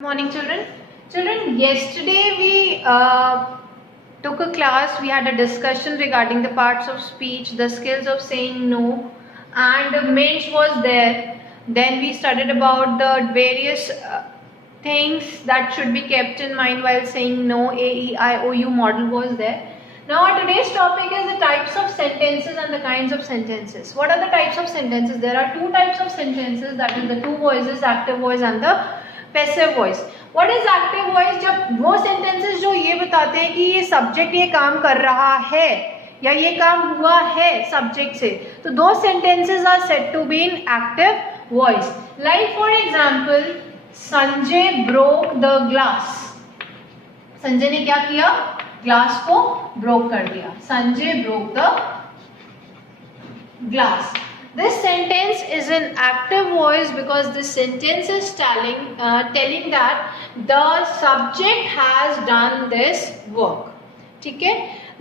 Morning children, yesterday we took a class. We had a discussion regarding the parts of speech, the skills of saying no, and Mensch was there. Then we studied about the various things that should be kept in mind while saying no. A-E-I-O-U model was there. Now today's topic is the types of sentences and the kinds of sentences. What are the types of sentences? There are two types of sentences, that is the two voices, active voice and the passive voice. What is active voice? जब वो सेंटेंसेस जो ये बताते हैं कि ये सब्जेक्ट ये काम कर रहा है या ये काम हुआ है सब्जेक्ट से, तो दो sentences are said to be in active voice. Like for example, Sanjay broke the glass. Sanjay ने क्या किया? ग्लास को ब्रोक कर दिया. Sanjay broke the glass. This sentence is in active voice because this sentence is telling that the subject has done this work. ठीक है?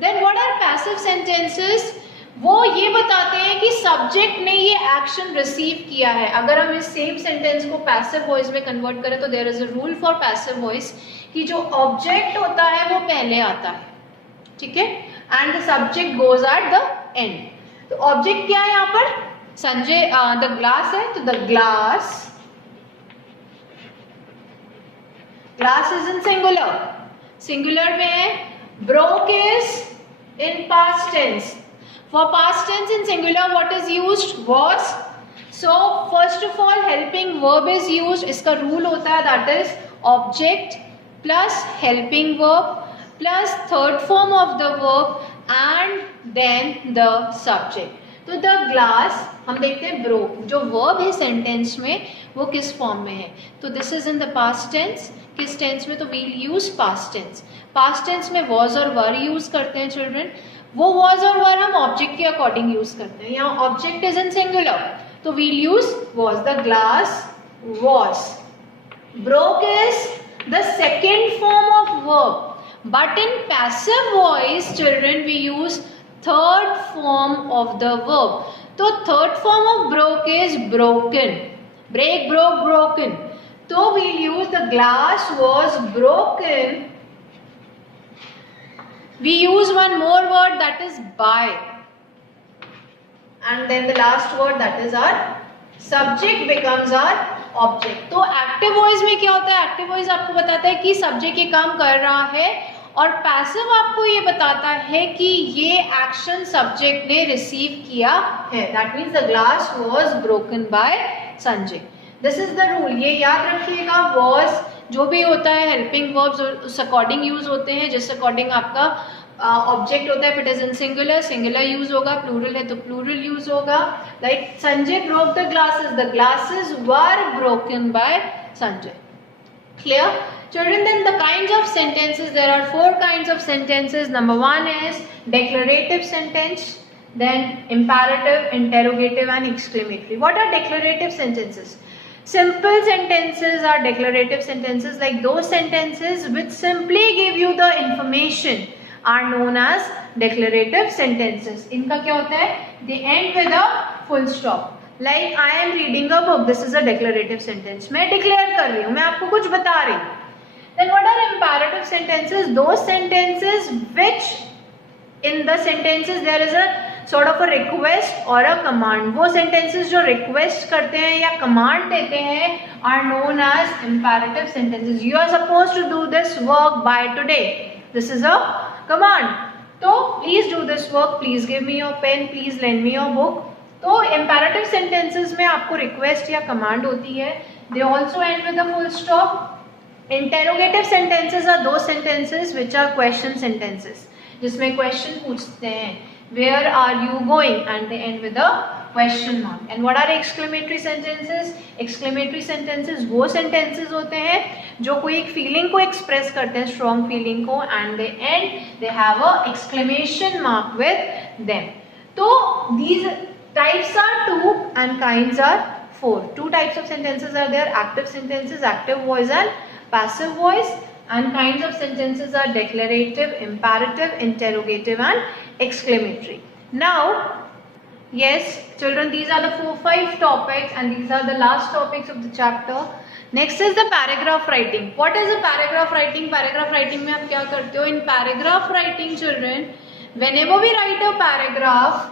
Then what are passive sentences? वो ये बताते हैं कि सब्जेक्ट ने ये एक्शन रिसीव किया है. अगर हम इस सेम सेंटेंस को पैसिव वॉइस में कन्वर्ट करें तो there is a rule for passive voice कि जो ऑब्जेक्ट होता है वो पहले आता है. ठीक है? And the subject goes at the end. तो ऑब्जेक्ट क्या है यहाँ पर? संजय द ग्लास है, तो the glass is in singular. Singular में है. Broke is in past tense. For past tense in singular what is used? Was. So first of all helping verb is used. इसका rule होता है that is object plus helping verb plus third form of the verb and then the subject. तो the glass हम देखते हैं ब्रोक. जो वर्ब है सेंटेंस में वो किस फॉर्म में है? तो this is in the past tense. किस टेंस में? तो we'll use past tense. Past tense में वॉज और वर यूज करते हैं चिल्ड्रन. वो वॉज और वर हम ऑब्जेक्ट के अकॉर्डिंग यूज करते हैं. यहाँ ऑब्जेक्ट इज इन सिंगुलर तो we'll use was. The glass was. Broke is the second form of verb, but in passive voice children we use third form of the verb. तो third form of broke is broken. Break, broke, broken. So we'll use the glass was broken. We use one more word that is by. And then the last word that is our subject becomes our object. तो active voice में क्या होता है? Active voice आपको बताता है कि subject ये काम कर रहा है और पैसिव आपको ये बताता है कि ये एक्शन सब्जेक्ट ने रिसीव किया है. That means the glass was broken by Sanjay. This is the rule. ये याद रखिएगा. वॉज जो भी होता है हेल्पिंग वर्ब्स उस अकॉर्डिंग यूज होते हैं जिस अकॉर्डिंग आपका ऑब्जेक्ट होता है. If it is in singular, singular use होगा. प्लूरल है तो प्लूरल यूज होगा. लाइक Sanjay broke the glasses. The glasses were broken by Sanjay. Clear? Children, then the kinds of sentences, there are four kinds of sentences. Number one is declarative sentence, then imperative, interrogative and exclamatory. What are declarative sentences? Simple sentences are declarative sentences, like those sentences which simply give you the information are known as declarative sentences. इनका क्या होता है? They end with a full stop. Like I am reading a book. This is a declarative sentence. मैं declare कर रही हूँ, मैं आपको कुछ बता रही हूँ. Then what are imperative sentences? Those sentences which in the sentences there is a sort of a request or a command. वो sentences जो request करते हैं या command देते हैं are known as imperative sentences. You are supposed to do this work by today. This is a command. तो please do this work. Please give me your pen. Please lend me your book. तो imperative sentences में आपको request या command होती है. They also end with a full stop. Interrogative sentences are those sentences which are question sentences, जिसमें question पूछते हैं where are you going and they end with a question mark. And what are exclamatory sentences? Exclamatory sentences वो sentences होते हैं जो कोई एक feeling को express करते हैं, strong feeling को, and they end, they have a exclamation mark with them. तो these types are two and kinds are four. Two types of sentences are there: active sentences, active voice and passive voice. And kinds of sentences are declarative, imperative, interrogative and exclamatory. Now, yes children, these are the 4-5 topics and these are the last topics of the chapter. Next is the paragraph writing. What is the paragraph writing? Paragraph writing में आप क्या करते हो? In paragraph writing children, whenever we write a paragraph,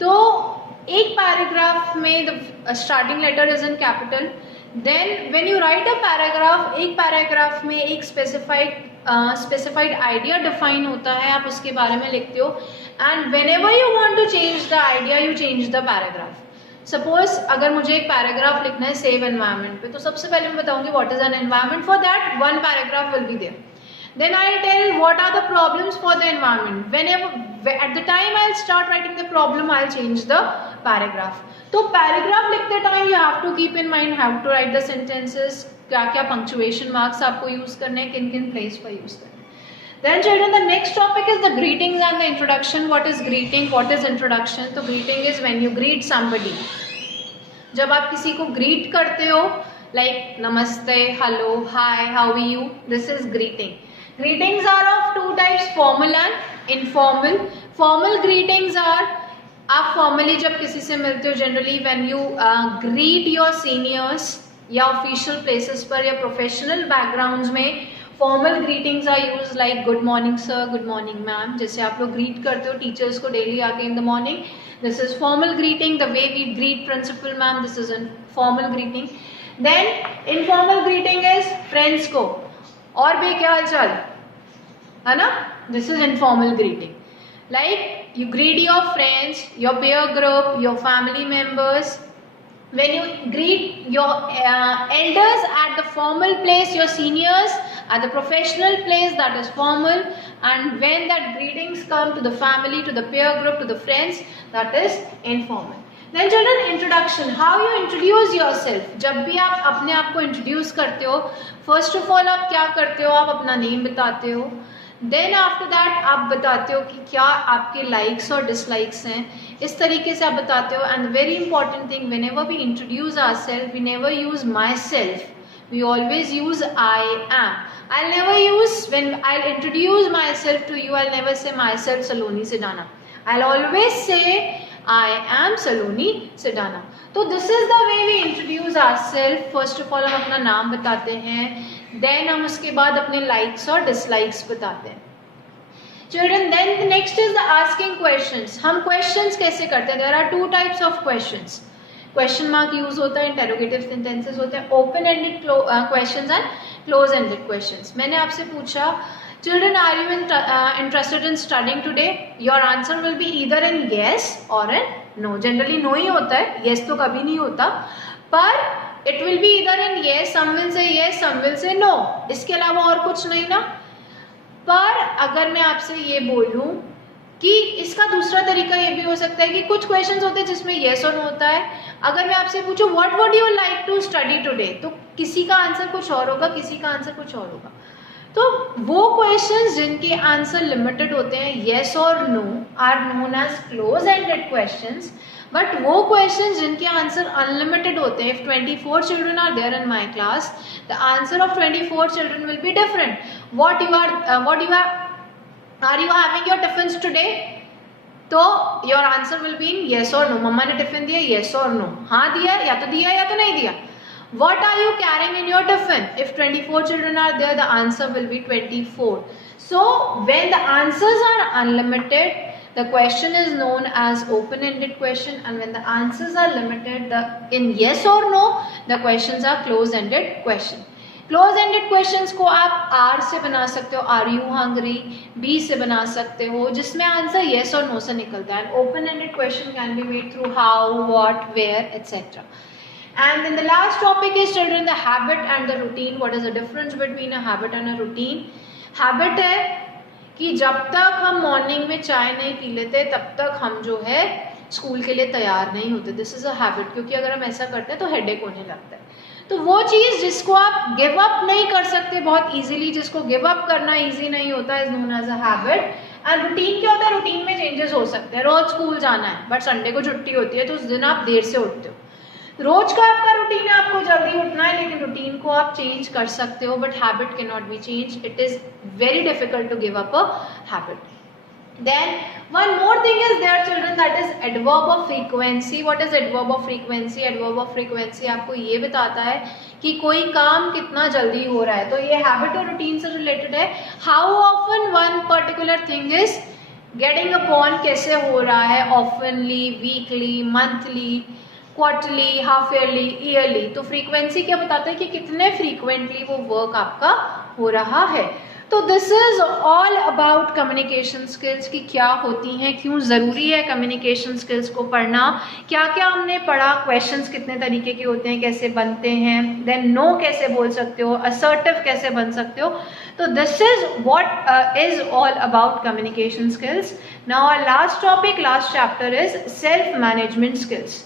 तो एक paragraph में the starting letter is in capital. Then when you write a paragraph, एक paragraph में एक स्पेसिफाइड आइडिया डिफाइन होता है, आप उसके बारे में लिखते हो. And whenever you want to change the idea, you change the paragraph. Suppose अगर मुझे एक पैराग्राफ लिखना है सेव एनवायरमेंट पे, तो सबसे पहले मैं बताऊंगी what is an environment. For that one paragraph will be there. Then I'll tell what are the problems for the environment. Whenever at the time I'll start writing the problem, I'll change the paragraph. तो पैराग्राफ लिखते time you have to keep in mind how to write the sentences, क्या क्या punctuation marks आपको यूज करने हैं, किन किन प्लेस पर यूज करने हैं. Then children, the next topic is the greetings and the introduction. What is greeting? What is introduction? तो greeting is when you greet somebody. जब आप किसी को greet करते हो, like namaste, hello, hi, how are you? This is greeting. Greetings are of two types, formal and informal. Formal greetings are, आप formally जब किसी से मिलते हो, generally when you greet your seniors या official places पर या professional backgrounds में formal greetings are used like good morning sir, good morning ma'am. जैसे आप लोग greet करते हो teachers को daily आके in the morning, this is formal greeting. The way we greet principal ma'am, this is a formal greeting. Then informal greeting is friends को, और भी क्या हाल चाल है ना, this is informal greeting. Like you greet your friends, your peer group, your family members. When you greet your elders at the formal place, your seniors at the professional place, that is formal. And when that greetings come to the family, to the peer group, to the friends, that is informal. Then children, introduction. How you introduce yourself? जब भी आप अपने आप को introduce करते हो, first of all आप क्या करते हो? आप अपना name बताते हो. Then after that आप बताते हो कि क्या आपके likes और dislikes हैं. इस तरीके से आप बताते हो. And very important thing, whenever we introduce ourselves, we never use myself. We always use I am. I'll never use, when I'll introduce myself to you, I'll never say myself Saloni Sidana. I'll always say I am Saloni Sidana. तो this is the way we introduce ourselves. First of all हम अपना नाम बताते हैं, then हम उसके बाद अपने likes और dislikes बताते हैं. Children, then the next is the asking questions. हम questions कैसे करते हैं? There are two types of questions. Question mark use होता है, interrogative sentences होते हैं, open ended questions and close ended questions. मैंने आपसे पूछा, children, are you interested in studying today? Your answer will be either in yes or in no. Generally no ही होता है, yes तो कभी नहीं होता, पर it will be either in yes. Some will say yes, some will say no. इसके अलावा और कुछ नहीं ना. पर अगर मैं आपसे ये बोलूं कि इसका दूसरा तरीका ये भी हो सकता है कि कुछ क्वेश्चंस होते हैं जिसमें येस और नो होता है. अगर मैं आपसे पूछूं what would you like to study today, तो किसी का आंसर कुछ और होगा, किसी का आंसर कुछ और होगा. तो वो क्वेश्चंस जिनके आंसर लिमिटेड होते हैं, येस और no, are known as close ended questions. But वो क्वेश्चंस जिनके आंसर अनलिमिटेड होते हैं, if 24 children are there in my class, the answer of 24 children will be different. Are you having your tiffins today? तो your answer will be in yes or no. मम्मा ने टिफिन दिया, yes or no. हाँ दिया, या तो नहीं दिया. What are you carrying in your tiffin? If 24 children are there, the answer will be 24. So when the answers are unlimited, the question is known as open-ended question, and when the answers are limited, in yes or no, the questions are close-ended question. Close ended questions को आप आर से बना सकते हो, are you hungry, B से बना सकते हो, जिसमें आंसर येस और नो से निकलता है. Open ended question can be made through how, what, where, etcetera. And then the last topic is children the habit and the routine. What is the difference between a habit and a routine? Habit है कि जब तक हम मॉर्निंग में चाय नहीं पी लेते तब तक हम जो है स्कूल के लिए तैयार नहीं होते. दिस इज अ हैबिट, क्योंकि अगर हम ऐसा करते हैं तो हेडेक होने लगता है. तो वो चीज़ जिसको आप गिव अप नहीं कर सकते बहुत इजीली, जिसको गिव अप करना इजी नहीं होता, is known as a habit. And routine क्या होता है? रूटीन में चेंजेस हो सकते हैं. रोज स्कूल जाना है बट संडे को छुट्टी होती है, तो उस दिन आप देर से उठते हो. रोज का आपका रूटीन है, आपको जल्दी उठना है, लेकिन रूटीन को आप चेंज कर सकते हो, but habit can not be change. It is very difficult to give up a habit. Then one more thing is there children, that is adverb of frequency. What is adverb of frequency? Adverb of frequency आपको ये बताता है कि कोई काम कितना जल्दी हो रहा है. तो ये हैबिट और रूटीन से रिलेटेड है. How often one particular thing is getting upon, कैसे हो रहा है, oftenly, weekly, monthly, quarterly, half yearly, yearly. तो फ्रीक्वेंसी क्या बताता है कि कितने फ्रीक्वेंटली वो वर्क आपका हो रहा है. तो this is all about communication skills की क्या होती हैं, क्यों ज़रूरी है कम्युनिकेशन स्किल्स को पढ़ना, क्या क्या हमने पढ़ा, क्वेश्चंस कितने तरीके के होते हैं, कैसे बनते हैं, देन नो कैसे बोल सकते हो, असर्टिव कैसे बन सकते हो. तो this is what is all about communication skills. Now our last topic, last chapter is self management skills.